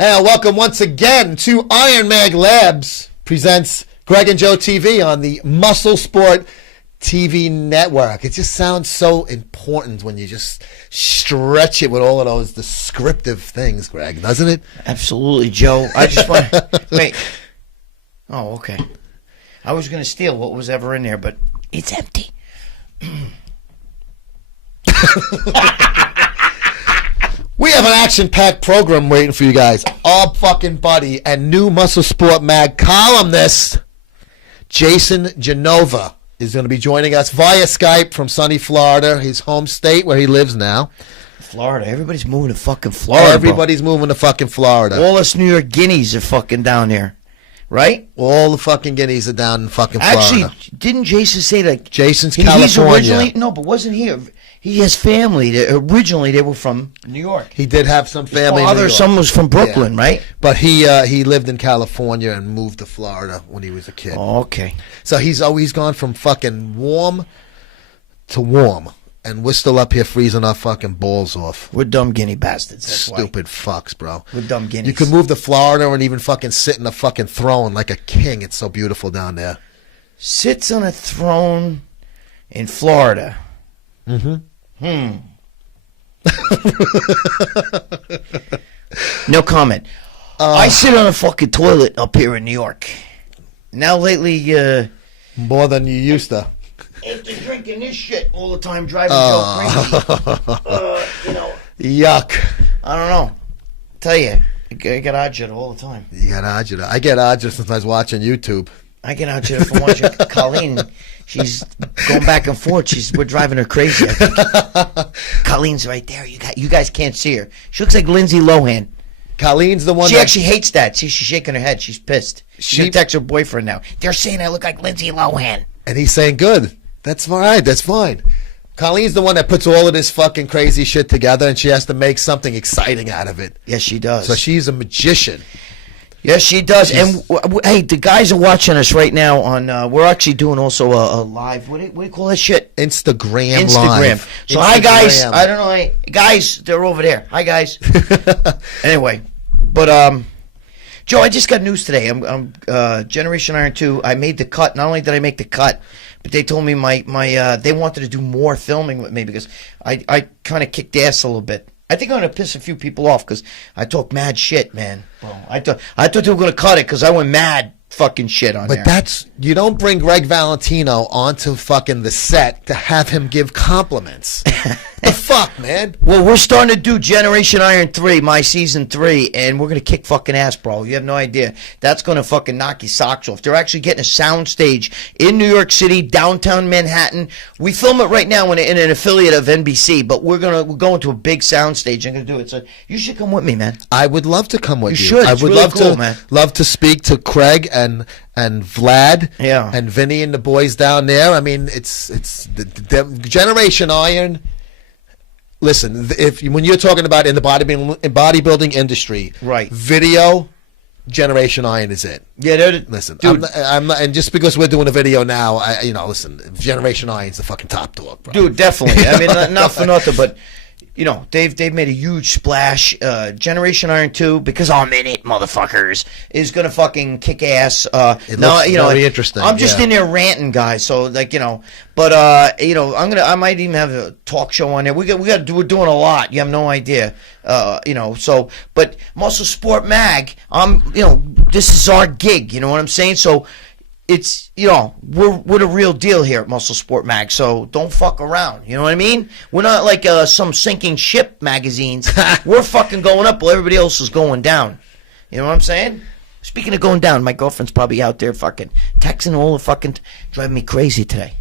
Hey, welcome once again to Iron Mag Labs presents Greg and Joe TV on the MuscleSport TV network. It just sounds so important when you just stretch it with all of those descriptive things, Greg, doesn't it? Absolutely, Joe. I just want to... Wait. Oh, okay. I was going to steal what was ever in there, but it's empty. We have an action-packed program waiting for you guys. Our fucking buddy and new MuscleSport Mag columnist, Jason Genova, is going to be joining us via Skype from sunny Florida, his home state where he lives now. Florida. Everybody's moving to fucking Florida. Everybody's moving to fucking Florida. All us New York guineas are fucking down there. Right? All the fucking guineas are down in fucking Florida. Actually, didn't Jason say that... Jason's California. He's originally... No, but wasn't he... He has family. Originally, they were from New York. He did have some family. His father, some was from Brooklyn, right? But he lived in California and moved to Florida when he was a kid. Oh, okay. So he's always gone from fucking warm to warm. And we're still up here freezing our fucking balls off. We're dumb guinea bastards. That's Stupid fucks, bro. We're dumb guineas. You could move to Florida and even fucking sit in a fucking throne like a king. It's so beautiful down there. Sits on a throne in Florida. No comment. I sit on a fucking toilet up here in New York. Now lately, more than you used to. After drinking this shit all the time, driving Joe crazy. Yuck. I don't know. Tell you, I get agita all the time. You got agita. I get agita since I was watching YouTube. I get agita from watching Colleen. She's going back and forth. We're driving her crazy. I think. Colleen's right there. You guys can't see her. She looks like Lindsay Lohan. Colleen's the one. She actually hates that. See, she's shaking her head. She's pissed. She texts her boyfriend now. They're saying I look like Lindsay Lohan. And he's saying, good. That's all right. That's fine. Colleen's the one that puts all of this fucking crazy shit together, and she has to make something exciting out of it. Yes, she does. So she's a magician. Yes, she does. And hey, the guys are watching us right now on. We're actually doing also a live. What do you call that shit? Instagram live. So hi guys. I don't know. Hey, guys, they're over there. Hi guys. Anyway, but Joe, I just got news today. I'm Generation Iron 2. I made the cut. Not only did I make the cut, but they told me they wanted to do more filming with me because I kind of kicked ass a little bit. I think I'm going to piss a few people off because I talk mad shit, man. I thought they were going to cut it because I went mad fucking shit on there. But you don't bring Gregg Valentino onto fucking the set to have him give compliments. The fuck, man? Well, we're starting to do Generation Iron 3, my season 3, and we're going to kick fucking ass, bro. You have no idea. That's going to fucking knock your socks off. They're actually getting a sound stage in New York City, downtown Manhattan. We film it right now in an affiliate of NBC, but we're going to a big sound stage. I'm going to do it. So you should come with me, man. I would love to come with you. You should. I would really love cool, man. Love to speak to Craig and Vlad, and Vinny and the boys down there. I mean, it's the Generation Iron. Listen, when you're talking about in the bodybuilding industry, right? Video, Generation Iron is it. Yeah, listen, dude. I'm not, and just because we're doing a video now, listen, Generation Iron's the fucking top dog, bro. Dude, definitely. I mean, not for nothing, but. They've made a huge splash. Generation Iron 2, because I'm in it, motherfuckers, is gonna fucking kick ass. It looks very interesting. I'm just in there ranting, guys. So but I might even have a talk show on there. We're doing a lot. You have no idea. But MuscleSport Mag, this is our gig. You know what I'm saying? So. It's, we're the real deal here at MuscleSport Mag, so don't fuck around. You know what I mean? We're not like some sinking ship magazines. We're fucking going up while everybody else is going down. You know what I'm saying? Speaking of going down, my girlfriend's probably out there fucking texting all the fucking, driving me crazy today.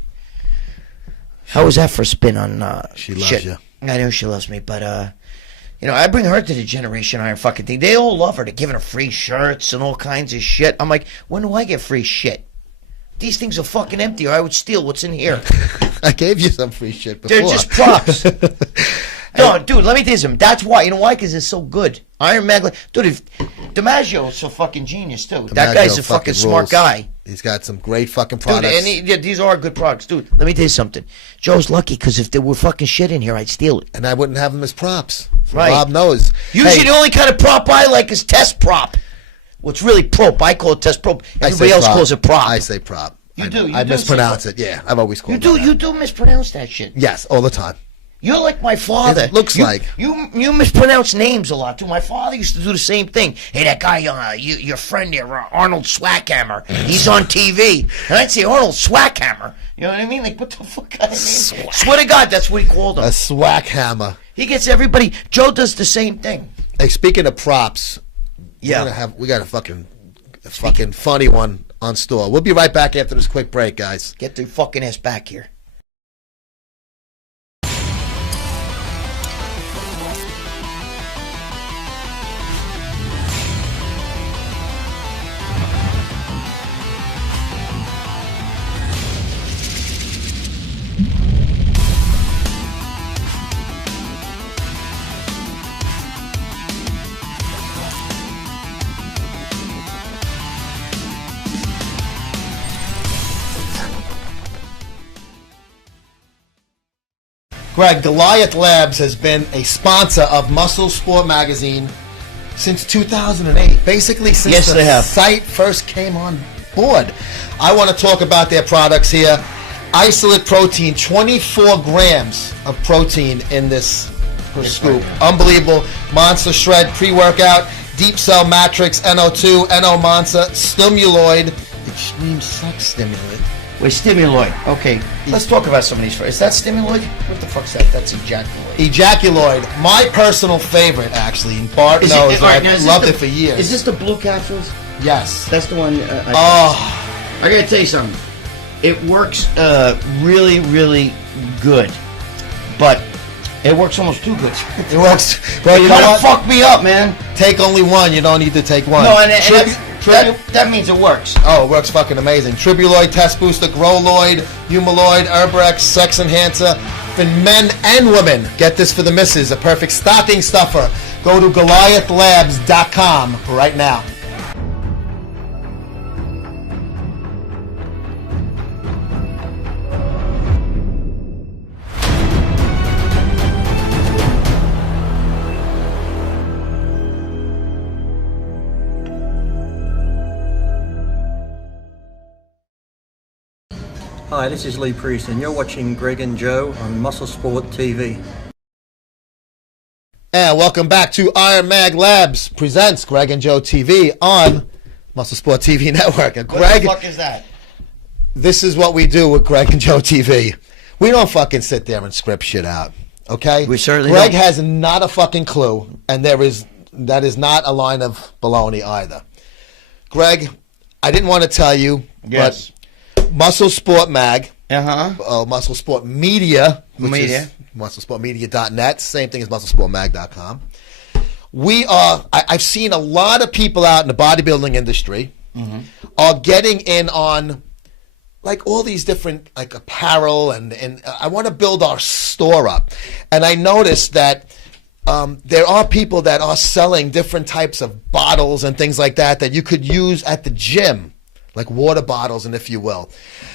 How was that for a spin on she loves shit? You. I know she loves me, but I bring her to the Generation Iron fucking thing. They all love her. They're giving her free shirts and all kinds of shit. I'm like, when do I get free shit? These things are fucking empty, or I would steal what's in here. I gave you some free shit before. They're just props. No, dude, let me tell you something. That's why. You know why? Because it's so good. Iron Mag. Dude, DiMaggio's a fucking genius too. DiMaggio That guy's a fucking rules. smart guy. He's got some great fucking Dude, products. and these are good products, dude. Let me tell you something. Joe's lucky because if there were fucking shit in here, I'd steal it. And I wouldn't have them as props. Right. Rob knows. Usually the only kind of prop I like is test prop. Well, it's really prop. I call it test prop. Everybody else calls it prop. I say prop. You I do. You I do mispronounce say it. Yeah, I've always called You it do. that. You do mispronounce that shit. Yes, all the time. You're like my father. It looks like. You mispronounce names a lot too. My father used to do the same thing. Hey, that guy, your friend there, Arnold Swackhammer, he's on TV. And I'd say Arnold Swackhammer. You know what I mean? Like, what the fuck kind of name? Swear to God, that's what he called him. A swack hammer. He gets everybody. Joe does the same thing. Hey, speaking of props, Yeah. we got a fucking funny one on store. We'll be right back after this quick break, guys. Get the fucking ass back here. Greg, Goliath Labs has been a sponsor of Muscle Sport magazine since 2008. Basically, since Yes, they have. site first came on board. I want to talk about their products here. Isolate Protein, 24 grams of protein in this per scoop. Unbelievable. Monster Shred pre-workout, Deep Cell Matrix, NO2, NO Monster, Stimuloid, Extreme Sex Stimulant. Wait, stimuloid. Okay, let's talk about some of these first. Is that stimuloid? What the fuck's that? That's ejaculoid. Ejaculoid, my personal favorite, actually. And Bart knows that I've loved it for years. Is this the blue capsules? Yes. That's the one. Oh, I gotta tell you something. It works really, really good, but it works almost too good. it works. Well, you know Kind of what? fucked me up, man. Take only one. You don't need to take one. No, and that means it works. Oh, it works fucking amazing. Tribuloid, Test Booster, Growloid, Humaloid, Herbex, Sex Enhancer for men and women. Get this for the missus, a perfect stocking stuffer. Go to GoliathLabs.com right now. Hi, this is Lee Priest, and you're watching Greg and Joe on MuscleSport TV. And welcome back to Iron Mag Labs presents Greg and Joe TV on MuscleSport TV Network. And What Greg, the fuck is that? this is what we do with Greg and Joe TV. We don't fucking sit there and script shit out, okay? We certainly Greg don't. has not a fucking clue, and that is not a line of baloney either. Greg, I didn't want to tell you, Yes. but Muscle Sport Mag, Uh-huh. Muscle Sport Media, which Media. is musclesportmedia.net, same thing as musclesportmag.com. I've seen a lot of people out in the bodybuilding industry are getting in on like all these different like apparel and I want to build our store up. And I noticed that there are people that are selling different types of bottles and things like that you could use at the gym, like water bottles and if you will.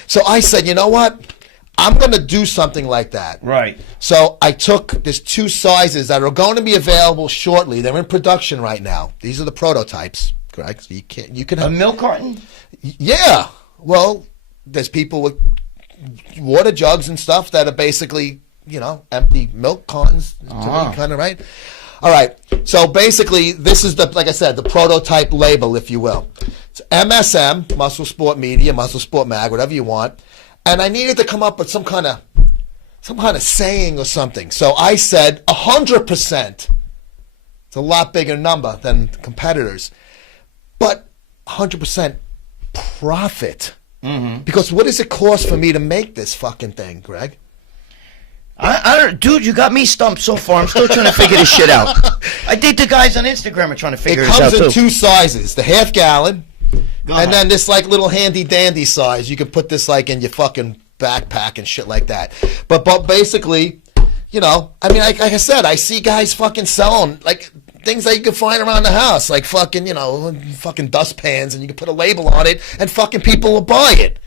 So I said, you know what? I'm going to do something like that. Right. So I took there's two sizes that are going to be available shortly. They're in production right now. These are the prototypes, Greg. So you can A have milk carton? yeah. Well, there's people with water jugs and stuff that are basically, empty milk cartons to me, kind of, right? All right. So basically, this is like I said, the prototype label, if you will. It's MSM, Muscle Sport Media, Muscle Sport Mag, whatever you want. And I needed to come up with some kind of saying or something. So I said 100%. It's a lot bigger number than competitors, but 100% profit. Mm-hmm. Because what does it cost for me to make this fucking thing, Greg? I don't, dude. You got me stumped so far. I'm still trying to figure this shit out. I think the guys on Instagram are trying to figure It this out comes in too. two sizes: the half gallon, Go ahead. and then this like little handy dandy size. You can put this like in your fucking backpack and shit like that. But basically, like I said, I see guys fucking selling like things that you can find around the house, like fucking, fucking dustpans, and you can put a label on it, and fucking people will buy it.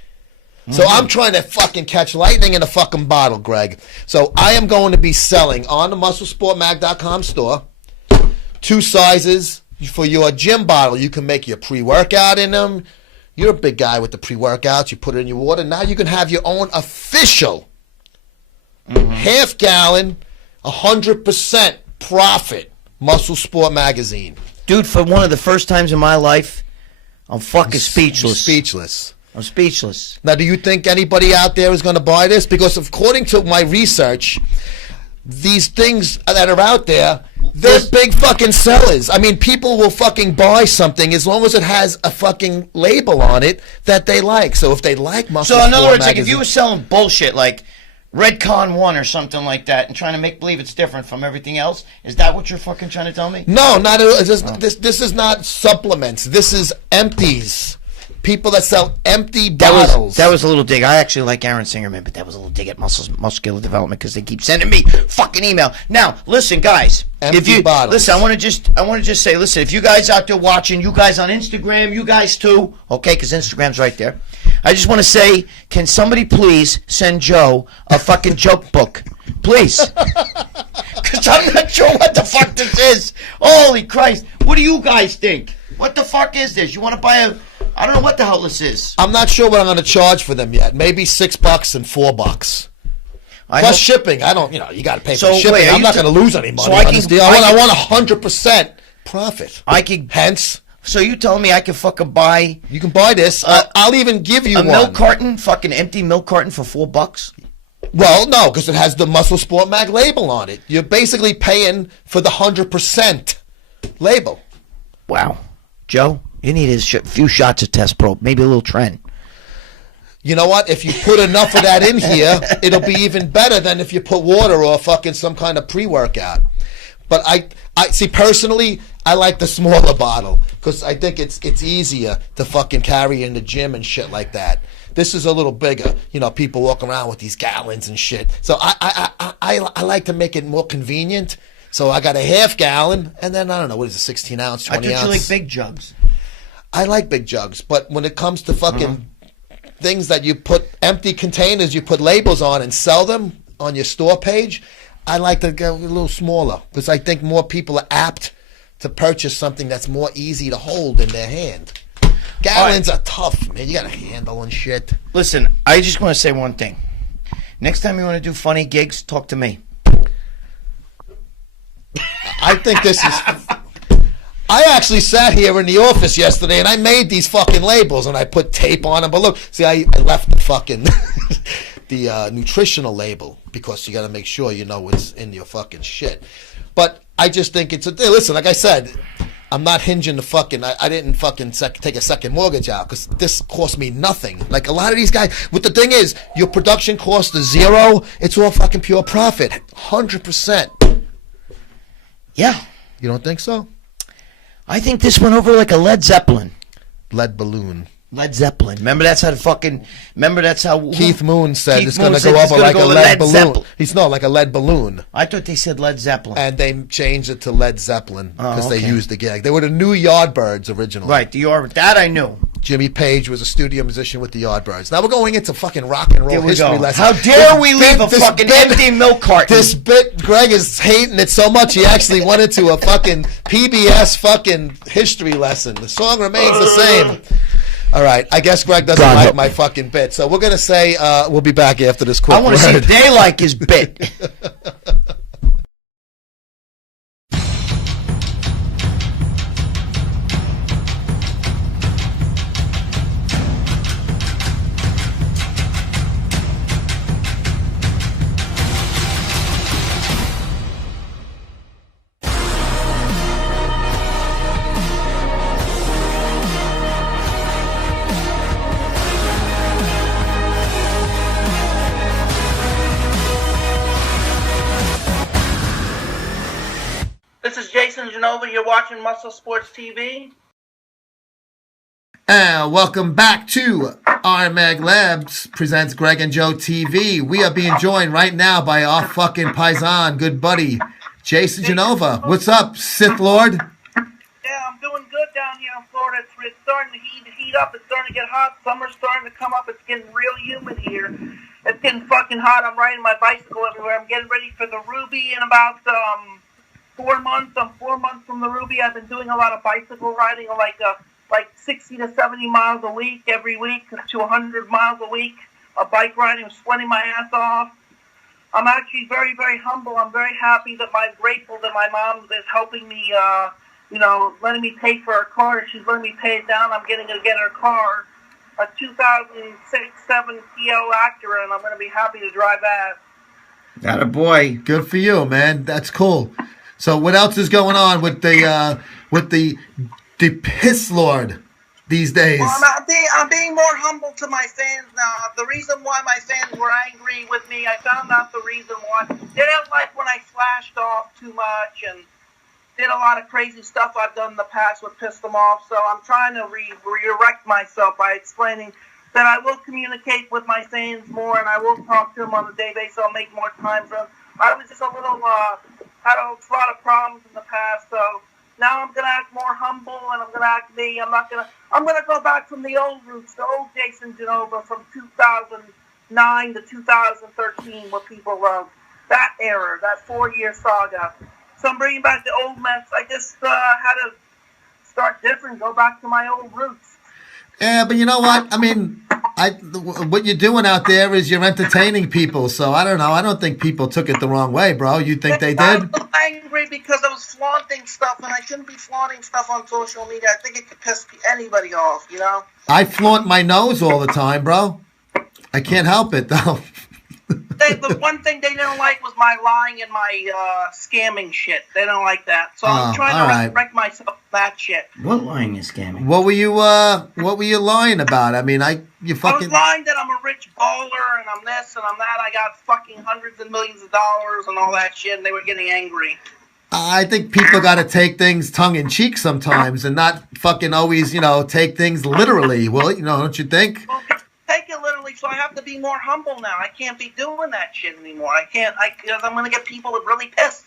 So I'm trying to fucking catch lightning in a fucking bottle, Greg. So I am going to be selling on the MuscleSportMag.com store 2 sizes for your gym bottle. You can make your pre-workout in them. You're a big guy with the pre-workouts. You put it in your water. Now you can have your own official half-gallon, 100% profit Muscle Sport magazine. Dude, for one of the first times in my life, I'm fucking speechless. I'm speechless. Now, do you think anybody out there is going to buy this? Because according to my research, these things that are out there, they're big fucking sellers. I mean, people will fucking buy something as long as it has a fucking label on it that they like. So if they like Muscle So in other Sport words, like magazine, if you were selling bullshit like Redcon 1 or something like that and trying to make believe it's different from everything else, is that what you're fucking trying to tell me? No, not at all. This is not supplements. This is empties. People that sell empty bottles. That was a little dig. I actually like Aaron Singerman, but that was a little dig at muscular development because they keep sending me fucking email. Now, listen, guys. Empty bottles. Listen, I want to just say, listen, if you guys out there watching, you guys on Instagram, you guys too, okay, because Instagram's right there. I just want to say, can somebody please send Joe a fucking joke book, please? Because I'm not sure what the fuck this is. Holy Christ! What do you guys think? What the fuck is this? You want to buy a? I don't know what the hell this is. I'm not sure what I'm going to charge for them yet. Maybe $6 and $4. Plus shipping. I don't, you got to pay for shipping. Wait, I'm not going to lose any money on this deal. I want 100% profit. Hence. So you telling me I can fucking buy? You can buy this. I'll even give you a milk carton, fucking empty milk carton for $4. Well, no, because it has the Muscle Sport Mag label on it. You're basically paying for the 100% label. Wow, Joe. You need a few shots of Test Pro, maybe a little Tren. You know what? If you put enough of that in here, it'll be even better than if you put water or fucking some kind of pre-workout. But I see, personally, I like the smaller bottle because I think it's easier to fucking carry in the gym and shit like that. This is a little bigger. People walk around with these gallons and shit. So I like to make it more convenient. So I got a half gallon, and then, I don't know, what is it, 16 ounce, 20 ounce? I thought you like big jugs. I like big jugs, but when it comes to fucking things that you put empty containers, you put labels on and sell them on your store page, I like to go a little smaller because I think more people are apt to purchase something that's more easy to hold in their hand. Gallons are tough, man. You got a handle and shit. Listen, I just want to say one thing. Next time you want to do funny gigs, talk to me. I think this is... I actually sat here in the office yesterday and I made these fucking labels and I put tape on them. But look, see, I left the fucking the nutritional label because you got to make sure you know what's in your fucking shit. But I just think it's listen, like I said, I'm not hinging the fucking. I didn't fucking take a second mortgage out because this cost me nothing. Like a lot of these guys. But the thing is, your production cost is zero. It's all fucking pure profit, 100%. Yeah. You don't think so? I think this went over like a Led Zeppelin. Lead balloon. Led Zeppelin. Remember that's how Keith Moon said it's going to go over like a lead balloon. He's not like a lead balloon. I thought they said Led Zeppelin. And they changed it to Led Zeppelin because they used the gag. They were the new Yardbirds originally. Right, that I knew. Jimmy Page was a studio musician with the Yardbirds. Now we're going into fucking rock and roll history lesson. How dare we leave a fucking empty milk carton? This bit, Greg is hating it so much he actually went into a fucking PBS fucking history lesson. The song remains the same. All right, I guess Greg doesn't like my fucking bit, so we're gonna say we'll be back after this quick. I want to see if they like his bit. This is Jason Genova. You're watching Muscle Sports TV. Welcome back to Iron Mag Labs presents Greg and Joe TV. We are being joined right now by our fucking paisan, good buddy, Jason Genova. What's up, Sith Lord? Yeah, I'm doing good down here in Florida. It's starting to heat up. It's starting to get hot. Summer's starting to come up. It's getting real humid here. It's getting fucking hot. I'm riding my bicycle everywhere. I'm getting ready for the Ruby in about 4 months. I'm 4 months from the Ruby. I've been doing a lot of bicycle riding, like 60 to 70 miles a week every week to 100 miles a week. Bike riding. I'm sweating my ass off. I'm actually very, very humble. I'm very happy that I'm grateful that my mom is helping me, letting me pay for her car. She's letting me pay it down. I'm getting to get her car, a 2006-7 TL Acura, and I'm going to be happy to drive that. That a boy. Good for you, man. That's cool. So what else is going on with the piss lord these days? Well, I'm being more humble to my fans now. The reason why my fans were angry with me, I found out the reason why. They didn't like when I flashed off too much and did a lot of crazy stuff I've done in the past would piss them off. So I'm trying to redirect myself by explaining that I will communicate with my fans more and I will talk to them on a day basis. I'll make more time for them. I was just a little, had a lot of problems in the past, so now I'm gonna act more humble and I'm gonna act me. I'm gonna go back from the old roots, the old Jason Genova from 2009 to 2013, what people wrote. That era, that 4-year saga. So I'm bringing back the old mess. I just had to start different, go back to my old roots. Yeah, but you know what? I mean, what you're doing out there is you're entertaining people. So I don't know. I don't think people took it the wrong way, bro. You think they did? I'm angry because I was flaunting stuff, and I shouldn't be flaunting stuff on social media. I think it could piss anybody off, you know? I flaunt my nose all the time, bro. I can't help it, though. The one thing they didn't like was my lying and my scamming shit. They don't like that. So I'm trying to resurrect myself from that shit. What lying is scamming? What were you lying about? I mean, I was lying that I'm a rich baller and I'm this and I'm that. I got fucking hundreds of millions of dollars and all that shit, and they were getting angry. I think people got to take things tongue-in-cheek sometimes and not fucking always, take things literally. Well, don't you think? Well, take it literally, so I have to be more humble now. I can't be doing that shit anymore. Because I'm going to get people really pissed.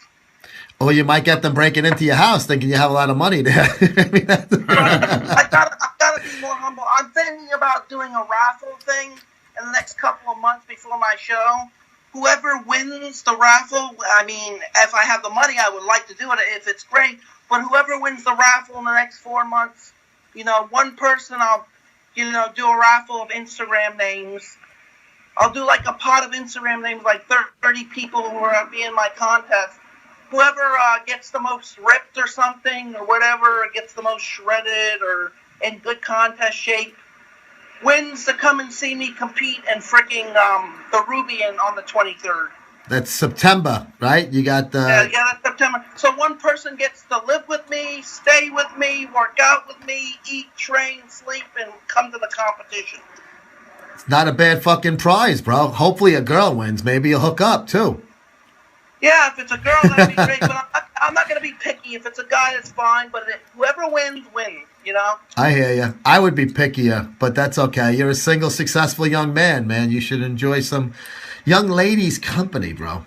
Or you might get them breaking into your house thinking you have a lot of money there. I gotta be more humble. I'm thinking about doing a raffle thing in the next couple of months before my show. Whoever wins the raffle, I mean, if I have the money, I would like to do it if it's great. But whoever wins the raffle in the next 4 months, one person I'll do a raffle of Instagram names. I'll do like a pot of Instagram names, like 30 people who are be in my contest. Whoever gets the most ripped or something, or whatever, gets the most shredded or in good contest shape, wins to come and see me compete in freaking the Ruby on the 23rd. That's September, right? You got the... Yeah, that's September. So one person gets to live with me, stay with me, work out with me, eat, train, sleep, and come to the competition. It's not a bad fucking prize, bro. Hopefully a girl wins. Maybe you'll hook up, too. Yeah, if it's a girl, that'd be great. But I'm not going to be picky. If it's a guy, that's fine. But whoever wins, wins, I hear you. I would be pickier, but that's okay. You're a single, successful young man, man. You should enjoy some young ladies' company, bro.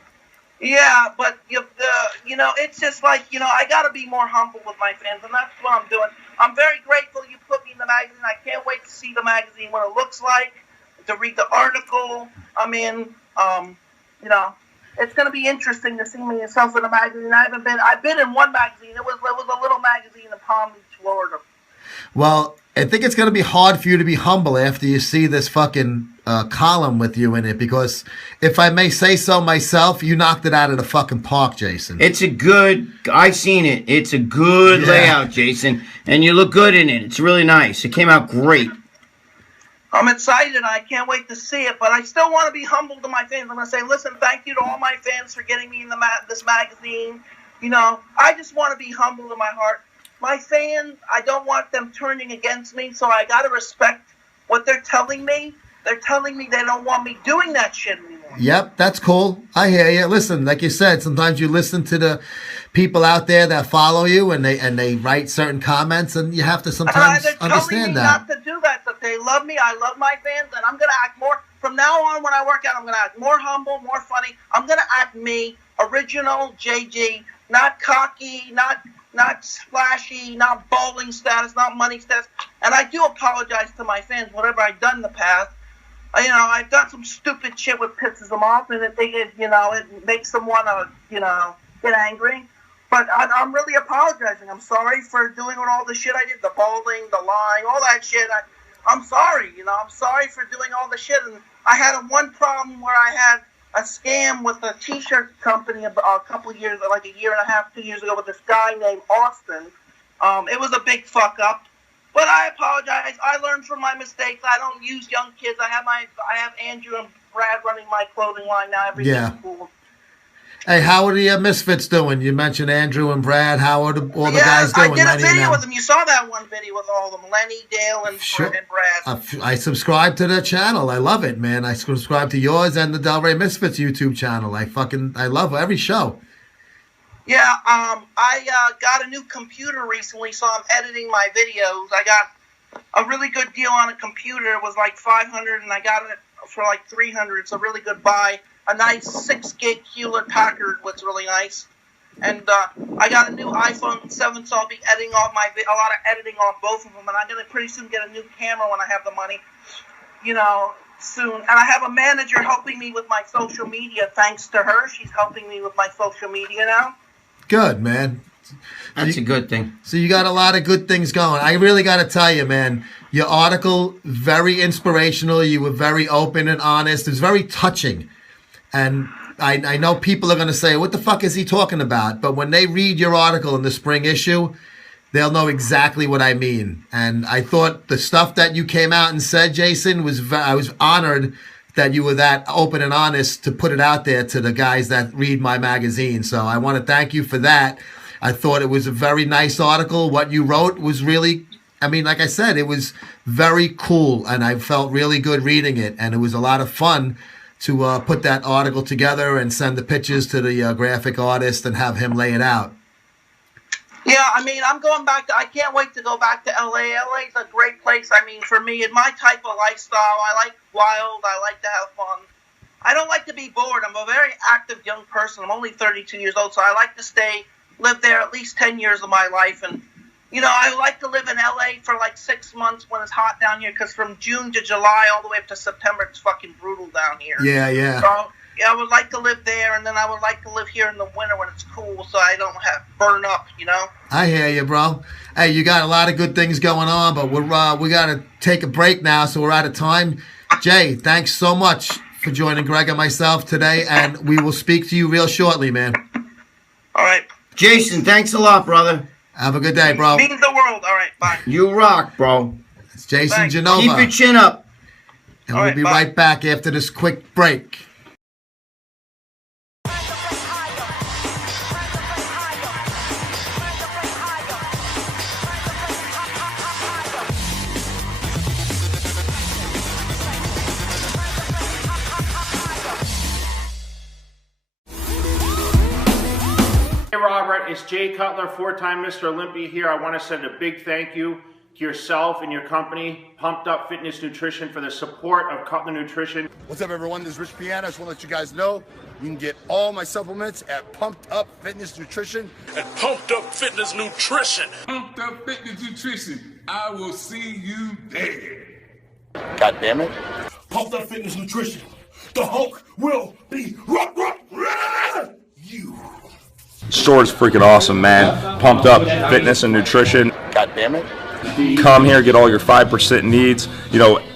Yeah, but it's just like, I got to be more humble with my fans, and that's what I'm doing. I'm very grateful you put me in the magazine. I can't wait to see the magazine, what it looks like, to read the article I'm in. It's going to be interesting to see me myself in a magazine. I've been in one magazine. It was a little magazine in Palm Beach, Florida. Well, I think it's going to be hard for you to be humble after you see this fucking column with you in it, because if I may say so myself, you knocked it out of the fucking park, Jason. I've seen it. It's a good layout, Jason, and you look good in it. It's really nice. It came out great. I'm excited. I can't wait to see it, but I still want to be humble to my fans. I'm going to say, listen, thank you to all my fans for getting me in this magazine. I just want to be humble in my heart. My fans, I don't want them turning against me, so I got to respect what they're telling me. They're telling me they don't want me doing that shit anymore. Yep, that's cool. I hear you. Listen, like you said, sometimes you listen to the people out there that follow you, and they write certain comments, and you have to sometimes understand that. They're telling me not to do that, that they love me. I love my fans, and I'm going to act more. From now on, when I work out, I'm going to act more humble, more funny. I'm going to act me, original JG, not cocky, not flashy, not bowling status, not money status. And I do apologize to my fans, whatever I've done in the past. I've done some stupid shit which pisses them off, and it makes them want to, get angry. But I'm really apologizing. I'm sorry for doing all the shit I did, the bowling, the lying, all that shit. I'm sorry, I'm sorry for doing all the shit. And I had one problem where I had a scam with a T-shirt company a couple of years, like a year and a half, 2 years ago, with this guy named Austin. It was a big fuck up, but I apologize. I learned from my mistakes. I don't use young kids. I have Andrew and Brad running my clothing line now. Everything's cool. Hey, how are the Misfits doing? You mentioned Andrew and Brad. How are all the guys doing? I did a video with them. You saw that one video with all of them, Lenny, Dale, and Brad. I subscribe to their channel. I love it, man. I subscribe to yours and the Del Rey Misfits YouTube channel. I love every show. Yeah, I got a new computer recently, so I'm editing my videos. I got a really good deal on a computer. It was like $500, and I got it for like $300. It's a really good buy. A nice 6-gig Hewlett Packard was really nice. And I got a new iPhone 7, so I'll be editing a lot of editing on both of them. And I'm going to pretty soon get a new camera when I have the money, soon. And I have a manager helping me with my social media. Thanks to her, she's helping me with my social media now. Good, man. That's a good thing. So you got a lot of good things going. I really got to tell you, man, your article, very inspirational. You were very open and honest. It was very touching. And I know people are going to say, what the fuck is he talking about? But when they read your article in the spring issue, they'll know exactly what I mean. And I thought the stuff that you came out and said, Jason, I was honored that you were that open and honest to put it out there to the guys that read my magazine. So I want to thank you for that. I thought it was a very nice article. What you wrote was really, like I said, it was very cool. And I felt really good reading it. And it was a lot of fun to put that article together and send the pictures to the graphic artist and have him lay it out. Yeah, I'm going back I can't wait to go back to LA. LA's a great place. For me, in my type of lifestyle, I like wild, I like to have fun. I don't like to be bored. I'm a very active young person. I'm only 32 years old, so I like to live there at least 10 years of my life. And, I like to live in LA for like 6 months when it's hot down here, because from June to July all the way up to September, it's fucking brutal down here. Yeah. So, I would like to live there, and then I would like to live here in the winter when it's cool, so I don't burn up, I hear you, bro. Hey, you got a lot of good things going on, but we got to take a break now, so we're out of time. Jay, thanks so much for joining Greg and myself today, and we will speak to you real shortly, man. All right. Jason, thanks a lot, brother. Have a good day, bro. Means the world. All right, bye. You rock, bro. It's Jason Thanks. Genova. Keep your chin up. And we'll be right back after this quick break. Hey Robert, it's Jay Cutler, 4-time Mr. Olympia here. I want to send a big thank you to yourself and your company, Pumped Up Fitness Nutrition, for the support of Cutler Nutrition. What's up, everyone? This is Rich Pietaro. I just want to let you guys know you can get all my supplements at Pumped Up Fitness Nutrition. At Pumped Up Fitness Nutrition. Pumped Up Fitness Nutrition. I will see you there. God damn it. Pumped Up Fitness Nutrition. The Hulk will be you. Store's freaking awesome, man. Pumped Up Fitness and Nutrition. God damn it. Come here, get all your 5% needs.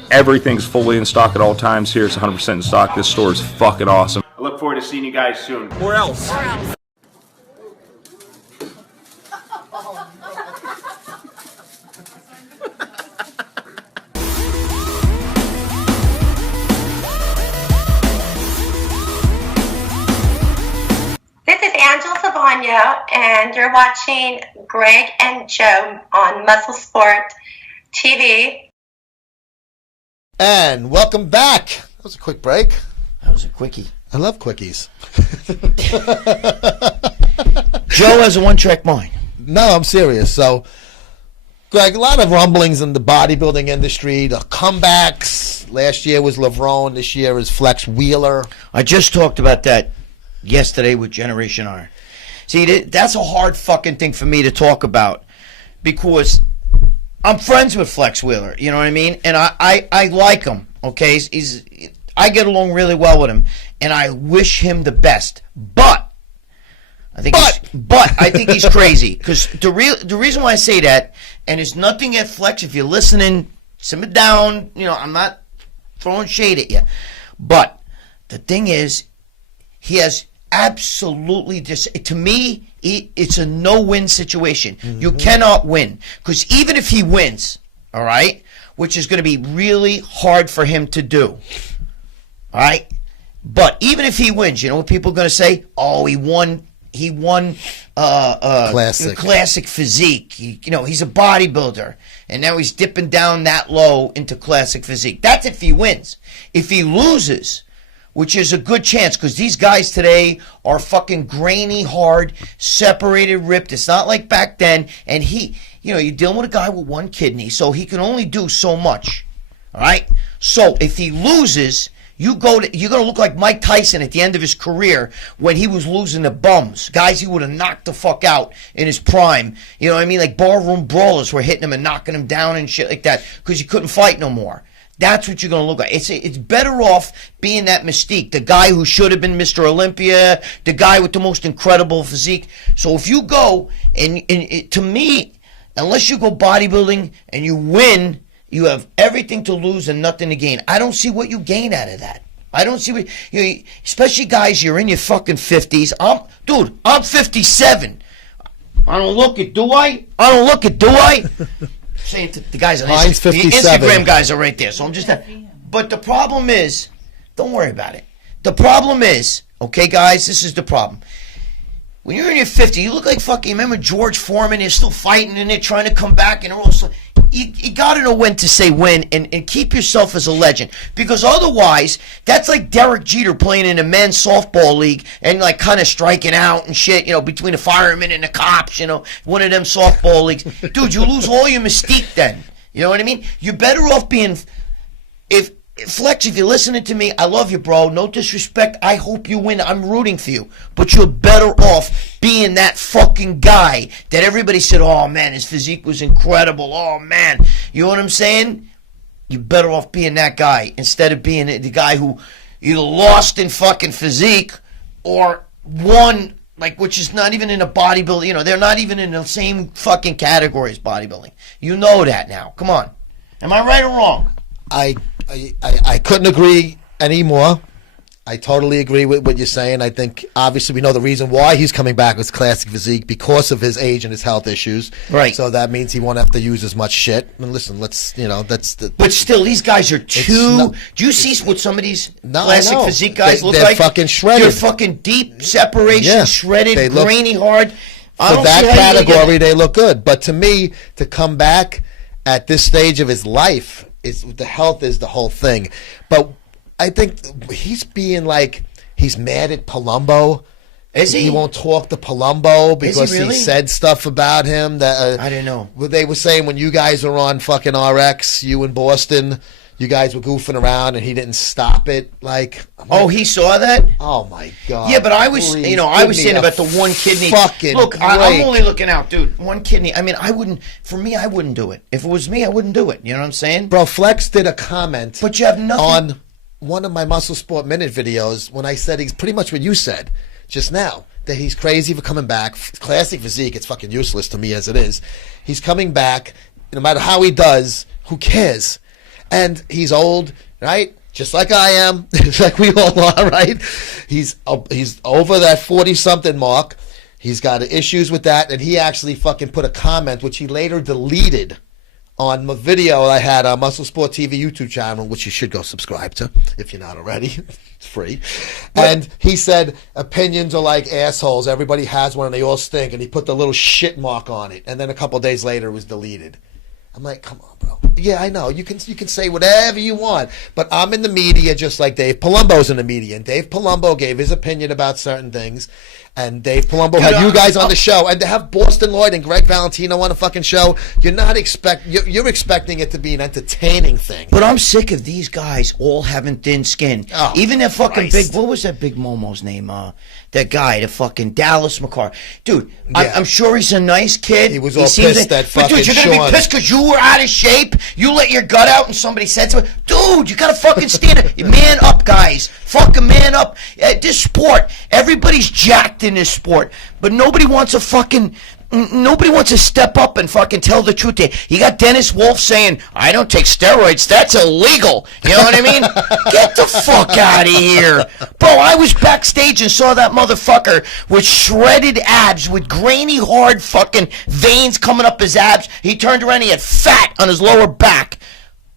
Everything's fully in stock at all times here. It's 100% in stock. This store is fucking awesome. I look forward to seeing you guys soon. Where else? This is Angela Savagno, and you're watching Greg and Joe on MuscleSport TV. And welcome back. That was a quick break. That was a quickie. I love quickies. Joe has a one-track mind. No, I'm serious. So, Greg, a lot of rumblings in the bodybuilding industry, the comebacks. Last year was LeVron. This year is Flex Wheeler. I just talked about that yesterday with Generation R. See, that's a hard fucking thing for me to talk about because I'm friends with Flex Wheeler. You know what I mean? And I like him. Okay, I get along really well with him, and I wish him the best. But I think he's crazy because the reason why I say that, and it's nothing at Flex. If you're listening, simmer down. You know, I'm not throwing shade at you, but the thing is, he has absolutely to me, it's a no-win situation. Mm-hmm. You cannot win because even if he wins, all right, which is going to be really hard for him to do, all right. But even if he wins, you know what people are going to say? Oh, he won classic physique. He's a bodybuilder, and now he's dipping down that low into classic physique. That's if he wins. If he loses, which is a good chance, because these guys today are fucking grainy, hard, separated, ripped. It's not like back then. And you're dealing with a guy with one kidney, so he can only do so much. All right? So if he loses, you're going to look like Mike Tyson at the end of his career when he was losing to bums. Guys he would have knocked the fuck out in his prime. You know what I mean? Like barroom brawlers were hitting him and knocking him down and shit like that because he couldn't fight no more. That's what you're going to look like. It's better off being that Mystique, the guy who should have been Mr. Olympia, the guy with the most incredible physique. So if you go, and to me, unless you go bodybuilding and you win, you have everything to lose and nothing to gain. I don't see what you gain out of that. I don't see what, especially guys, you're in your fucking 50s. I'm 57. I don't look it, do I? Saying to the guys on Mine's 57. The Instagram guys are right there. So I'm just but the problem is, don't worry about it. The problem is, okay, guys, this is the problem. When you're in your 50s, you look like fucking, remember George Foreman? They're still fighting and they're trying to come back, and they're also, you got to know when to say when and keep yourself as a legend, because otherwise that's like Derek Jeter playing in a men's softball league and like kind of striking out and shit, between the firemen and the cops, one of them softball leagues. Dude, you lose all your mystique then. You know what I mean? You're better off being, Flex, if you're listening to me, I love you, bro. No disrespect. I hope you win. I'm rooting for you. But you're better off being that fucking guy that everybody said, oh, man, his physique was incredible. Oh, man. You know what I'm saying? You're better off being that guy instead of being the guy who either lost in fucking physique or won, which is not even in a bodybuilding. They're not even in the same fucking category as bodybuilding. You know that now. Come on. Am I right or wrong? I couldn't agree anymore. I totally agree with what you're saying. I think obviously we know the reason why he's coming back with classic physique because of his age and his health issues. Right. So that means he won't have to use as much shit. And listen, that's But still, these guys are do you see what some of these classic physique guys look like? They're fucking shredded. They're fucking deep separation, shredded, grainy, hard. For that category, they look good. But to me, to come back at this stage of his life, the health is the whole thing. But I think he's being he's mad at Palumbo. Is he? He won't talk to Palumbo because he said stuff about him that I didn't know. They were saying when you guys were on fucking RX, you in Boston, you guys were goofing around and he didn't stop it. He saw that? Oh my God. Yeah, but I was, I was saying about the one kidney. Look, I'm only looking out, dude. One kidney. I mean, I wouldn't do it. If it was me, I wouldn't do it. You know what I'm saying? Bro, Flex did a comment. But you have nothing on one of my Muscle Sport Minute videos when I said he's pretty much what you said just now, that he's crazy for coming back. Classic physique, it's fucking useless to me as it is. He's coming back. No matter how he does, who cares? And he's old, right? Just like I am, like we all are, right? He's over that 40-something mark. He's got issues with that, and he actually fucking put a comment, which he later deleted, on the video I had on MuscleSport TV YouTube channel, which you should go subscribe to if you're not already. It's free. And he said, opinions are like assholes. Everybody has one and they all stink. And he put the little shit mark on it. And then a couple days later it was deleted. I'm like, come on, bro. Yeah, I know. You can say whatever you want. But I'm in the media just like Dave Palumbo's in the media. And Dave Palumbo gave his opinion about certain things. and Dave Palumbo had you guys on the show, and to have Boston Lloyd and Gregg Valentino on a fucking show, you're expecting it to be an entertaining thing. But I'm sick of these guys all having thin skin. Oh, even that fucking Christ. what was that big Momo's name? That guy, the fucking Dallas McCarr. Dude, Yeah. I'm sure he's a nice kid. He was all pissed that but dude, fucking you're gonna Sean- be pissed because you were out of shape. You let your gut out and somebody said something. Dude, you gotta fucking stand up. Man up, guys. Fucking man up. This sport, everybody's jacked in this sport, but nobody wants to step up and fucking tell the truth. You got Dennis Wolf saying, I don't take steroids. That's illegal. You know what I mean? Get the fuck out of here. Bro, I was backstage and saw that motherfucker with shredded abs, with grainy, hard fucking veins coming up his abs. He turned around, he had fat on his lower back.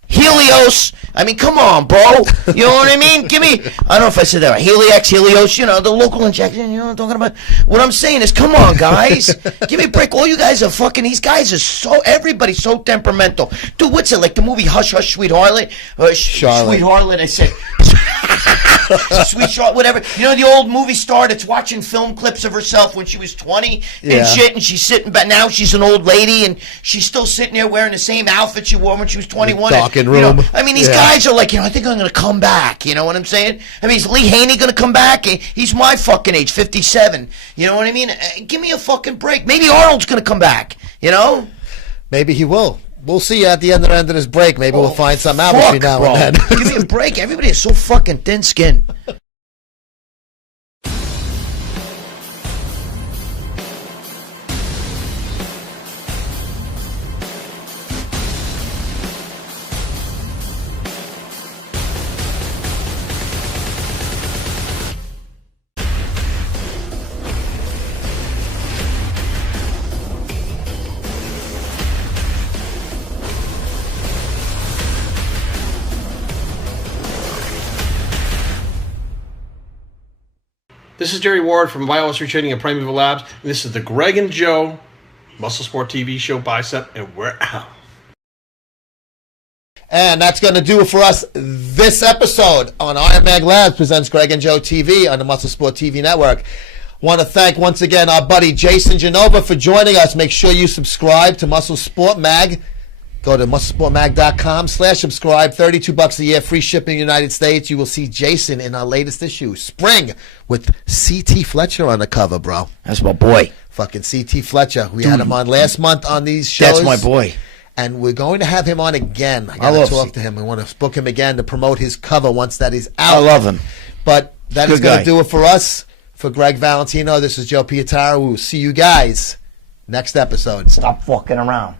Helios. I mean, come on, bro. You know what I mean? Give me, I don't know if I said that right. Helios, you know, the local injection, you know what I'm talking about? What I'm saying is, come on, guys. Give me a break. All you guys are fucking, these guys are everybody's so temperamental. Dude, what's it, like the movie Hush Hush, Sweet Harlot? Charlotte. Sweet Harlot, I said. Sweet Charlotte, whatever. You know the old movie star that's watching film clips of herself when she was 20 and shit, and she's sitting, but now she's an old lady, and she's still sitting there wearing the same outfit she wore when she was 21. Talking room. You know, I mean, these guys are like, you know, I think I'm going to come back. You know what I'm saying? I mean, is Lee Haney going to come back? He's my fucking age, 57. You know what I mean? Give me a fucking break. Maybe Arnold's going to come back, you know? Maybe he will. We'll see at the end of this break. Maybe we'll find something out between now and then. Give me a break. Everybody is so fucking thin-skinned. This is Jerry Ward from Biosphere Training and Primeval Labs, and this is the Gregg and Joe Muscle Sport TV show Bicep, and we're out. And that's going to do it for us this episode on Iron Mag Labs presents Gregg and Joe TV on the Muscle Sport TV network. Want to thank once again our buddy Jason Genova for joining us. Make sure you subscribe to Muscle Sport Mag. Go to musclesportmag.com/subscribe. $32 a year, free shipping in the United States. You will see Jason in our latest issue, Spring, with C.T. Fletcher on the cover, bro. That's my boy. Fucking C.T. Fletcher. We had him on last month on these shows. That's my boy. And we're going to have him on again. I got to talk to him. We want to book him again to promote his cover once that is out. I love him. But that is going to do it for us. For Gregg Valentino, this is Joe Pietaro. We will see you guys next episode. Stop fucking around.